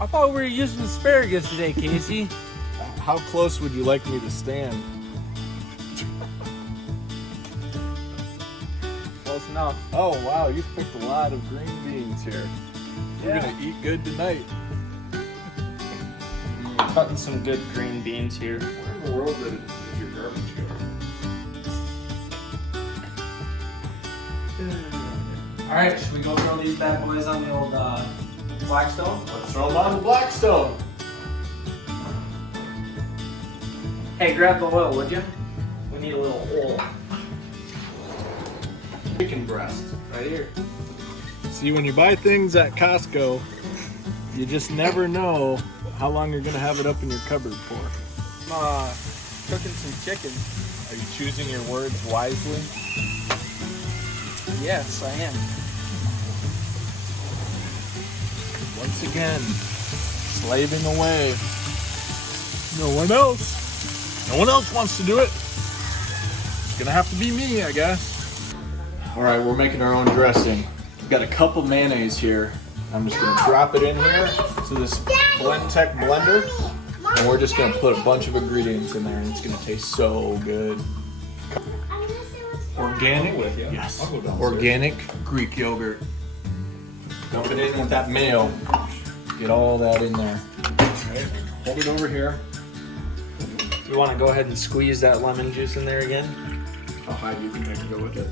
I thought we were using asparagus today, Casey. How close would you like me to stand? Close enough. Oh wow, you've picked a lot of green beans here. We're gonna eat good tonight. Cutting some good green beans here. Where in the world did your garbage go? All right, should we go throw these bad boys on the old Blackstone? Let's throw them on the Blackstone. Hey, grab the oil, would you? We need a little oil. Chicken breast. Right here. See, when you buy things at Costco, you just never know how long you're gonna have it up in your cupboard for. Cooking some chicken. Are you choosing your words wisely? Yes, I am. Once again, slaving away. No one else wants to do it. It's gonna have to be me, I guess. All right, we're making our own dressing. We've got a cup of mayonnaise here. I'm just gonna drop it in here to this Blendtec blender, and we're just gonna put a bunch of ingredients in there, and it's gonna taste so good. Organic, yes, organic Greek yogurt. Dump it in with that mayo. Get all that in there. Okay. Hold it over here. You want to go ahead and squeeze that lemon juice in there again? How high do you think I can go with it?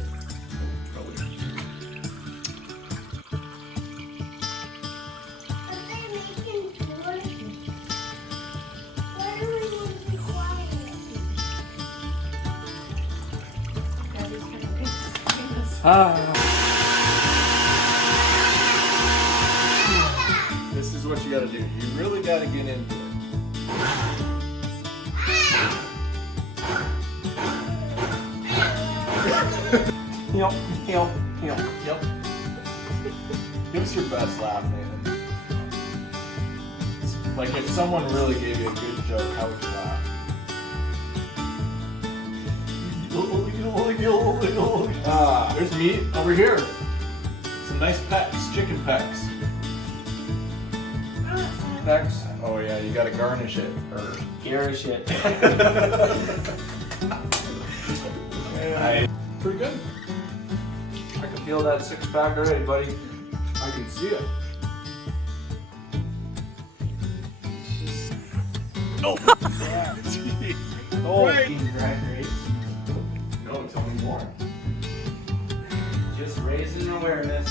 Probably. This is what you gotta do. You really gotta get into it. Yep. Give us your best laugh, Nathan. Like if someone really gave you a good joke, how would you laugh? There's meat over here. Some nice pecs, chicken pecs. Pecs. Oh yeah, you gotta garnish it. Or Garish it. pretty good. I can feel that six-pack already, buddy. I can see it. Oh. Oh, Right. drag race. No, tell me more. Just raising awareness.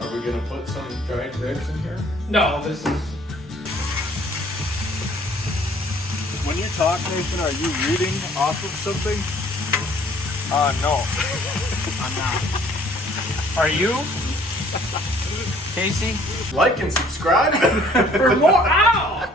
Are we gonna put some dried grapes in here? No, this is. When you talk, Nathan, are you reading off of something? No. I'm not. Are you? Casey? Like and subscribe. For more. Ow!